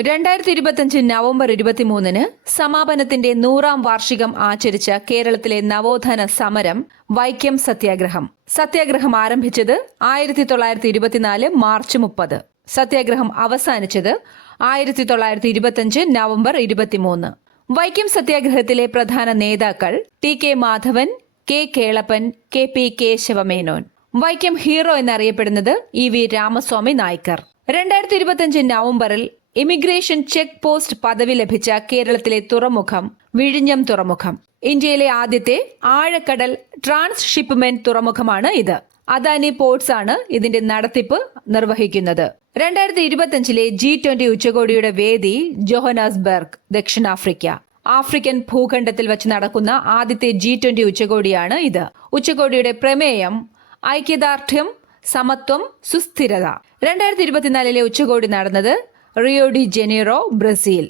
2025 November 23 സമാപനത്തിന്റെ 100ാം വാർഷികം ആചരിച്ച കേരളത്തിലെ നവോത്ഥാന സമരം വൈക്കം സത്യാഗ്രഹം. സത്യാഗ്രഹം ആരംഭിച്ചത് 1924 മാർച്ച് 30. സത്യാഗ്രഹം അവസാനിച്ചത് 1925 നവംബർ 23. വൈക്കം സത്യാഗ്രഹത്തിലെ പ്രധാന നേതാക്കൾ ടി.കെ. മാധവൻ, കെ. കേളപ്പൻ, കെ.പി. കേശവമേനോൻ. വൈക്കം ഹീറോ എന്നറിയപ്പെടുന്നത് ഇ.വി. രാമസ്വാമി നായ്ക്കർ. 2025 നവംബറിൽ ഇമിഗ്രേഷൻ ചെക്ക് പോസ്റ്റ് പദവി ലഭിച്ച കേരളത്തിലെ തുറമുഖം വിഴിഞ്ഞം തുറമുഖം. ഇന്ത്യയിലെ ആദ്യത്തെ ആഴക്കടൽ ട്രാൻസ്ഷിപ്മെന്റ് തുറമുഖമാണ് ഇത്. അദാനി പോർട്സ് ആണ് ഇതിന്റെ നടത്തിപ്പ് നിർവഹിക്കുന്നത്. 2025 G20 ഉച്ചകോടിയുടെ വേദി ജോഹനാസ്ബർഗ്, ദക്ഷിണാഫ്രിക്ക. ആഫ്രിക്കൻ ഭൂഖണ്ഡത്തിൽ വച്ച് നടക്കുന്ന ആദ്യത്തെ G20 ഉച്ചകോടിയാണ് ഇത്. ഉച്ചകോടിയുടെ പ്രമേയം ഐക്യദാർഢ്യം, സമത്വം, സുസ്ഥിരത. 2024 ഉച്ചകോടി നടന്നത് റിയോ ഡി ജനീറോ, ബ്രസീൽ.